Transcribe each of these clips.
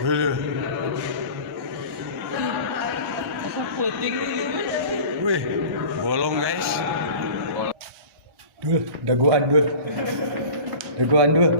Wih, bolong guys. Daguan dul. Daguan dul.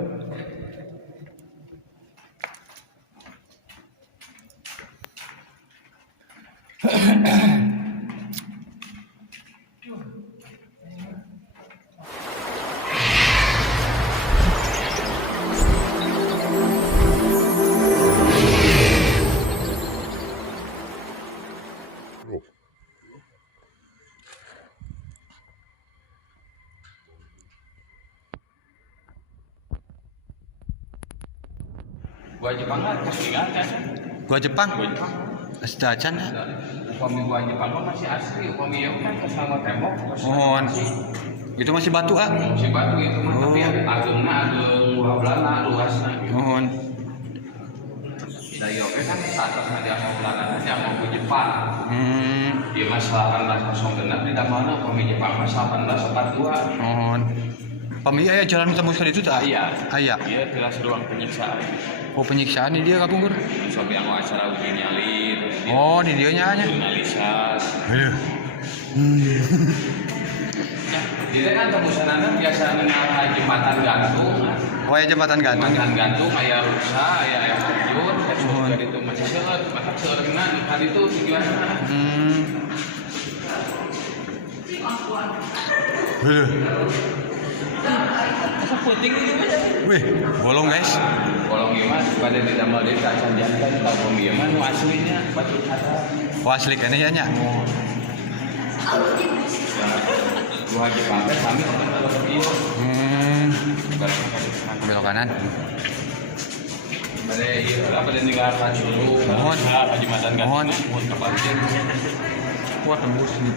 Gua Jepang kan masih ingat. Gua Jepang. Sejajan ya. Upami gua Jepang masih asli. Upami yang kan kesama tembok. Mohon. Itu masih batu ah. Masih batu itu mah tapi agengna ageng buah belana luasna. Mohon. Dari oke kan statusnya dia mau belana dia mau ke Jepang. Dia masalah 1806 di mana upami Jepang masalah 1842. Mohon. Pamilya ya jalan tembus ke itu tak? Iya. Ayah. Dia kelas ruang penyiksaan. Oh penyiksaan ini dia kapung gur. Sobi yang acara uji nyali. Oh di dia nya. Jurnalisas. Aduh. Dia kan tembusanana biasa mengarah jembatan gantung. Oh ya jembatan gantung. Jembatan gantung aya rusa, aya terjun, kecuali dari itu masih seueur, mata seueurna tadi itu tujuanna. Wih, bolong guys. Bolong ieu mah pada ditambal deui ka canjankan ka ieu mah nu aslinya batu kata. Oh asli kene ya nya. Gua Jepang teh sami kalau ieu. Belok kanan. Bade ieu apa dan tinggal haji dulu. Mohon. Haji Matan kan. Mohon. Mohon kepancen. Wah tembus nih.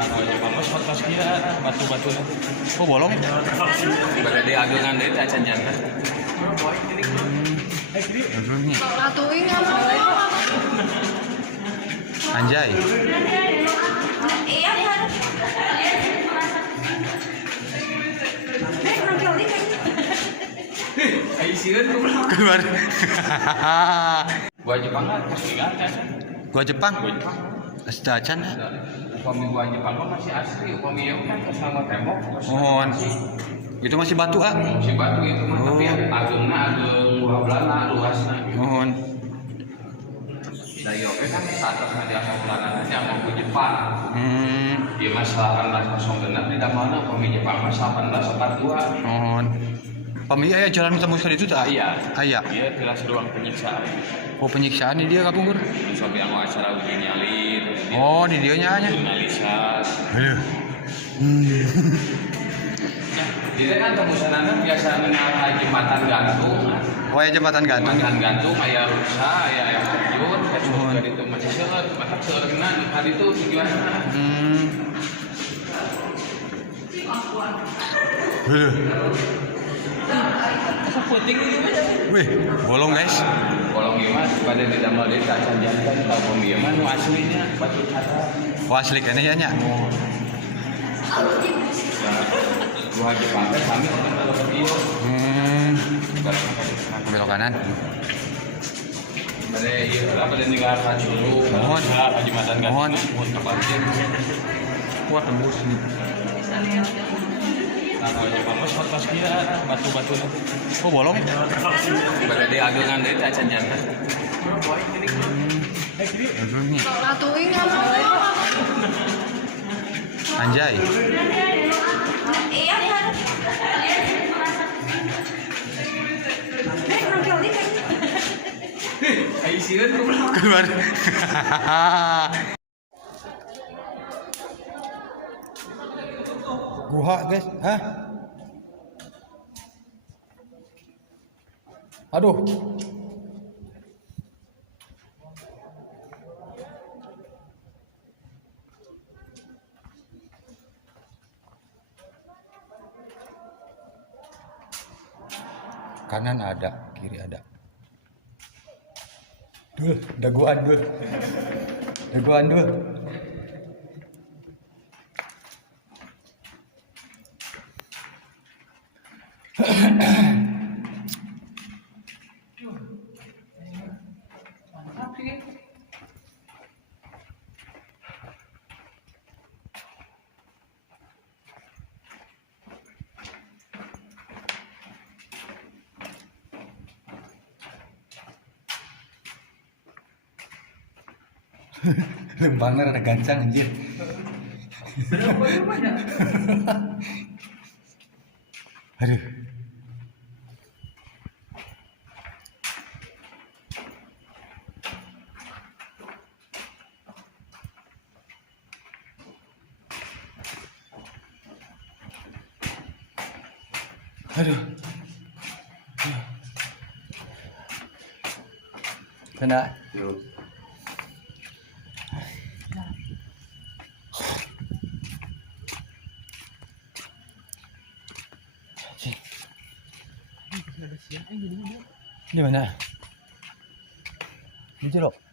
Kalau Jepang mah pas kira batu-batu. Oh bolong. Bade di ageungan deui teh canjankan. Nih. Atuin apa? Anjay. Iya, iya. Ai sieun goblok. Keluar. Gua Jepang kan masih ingat. Gua Jepang. Gua Jepang. Sejajan ya. Upami gua Jepang masih asli. Upami yang kan kesama tembok. Mohon. Itu masih batu ah. Masih batu itu mah tapi agengna ageng buah belana luasna. Mohon. Dari oke kan statusnya dia mau belana dia mau ke Jepang. Dia masalah 1806 di mana upami Jepang masalah 1842. Mohon. Pamilya ya jalan tembus ke itu tak? Iya. Ayah. Dia kelas ruang penyiksaan. Oh penyiksaan ini dia kapung gur. Sobi yang acara uji nyali. Oh di dia nya. Jurnalisas. Aduh. Dia kan tembusanana biasa mengarah jembatan gantung. Oh ya jembatan gantung. Jembatan gantung aya rusa, aya terjun, kecuali dari itu masih seueur, mata seueurna tadi itu tujuanna. Wih, bolong guys. Bolong ieu mah pada ditambal deui ka canjankan ka ieu mah nu aslinya batu kata. Oh asli kene ya nya. Gua Jepang teh sami kalau ieu. Belok kanan. Bade ieu apa dan tinggal haji dulu. Mohon. Haji Matan kan. Mohon. Mohon kepancen. Wah tembus nih. Kalau Jepang mah pas kira batu-batu. Oh bolong. Bade di ageungan deui teh canjankan. Nih. Atuin apa? Anjay. Iya, iya. Ai sieun goblok. Keluar. Guha guys, hah? Aduh. Kanan ada, kiri ada. Dul, daguan dul. Daguan dul. Lembanger ada gancang anjir. Aduh. Aduh. Kena. Di mana? Di jeruk.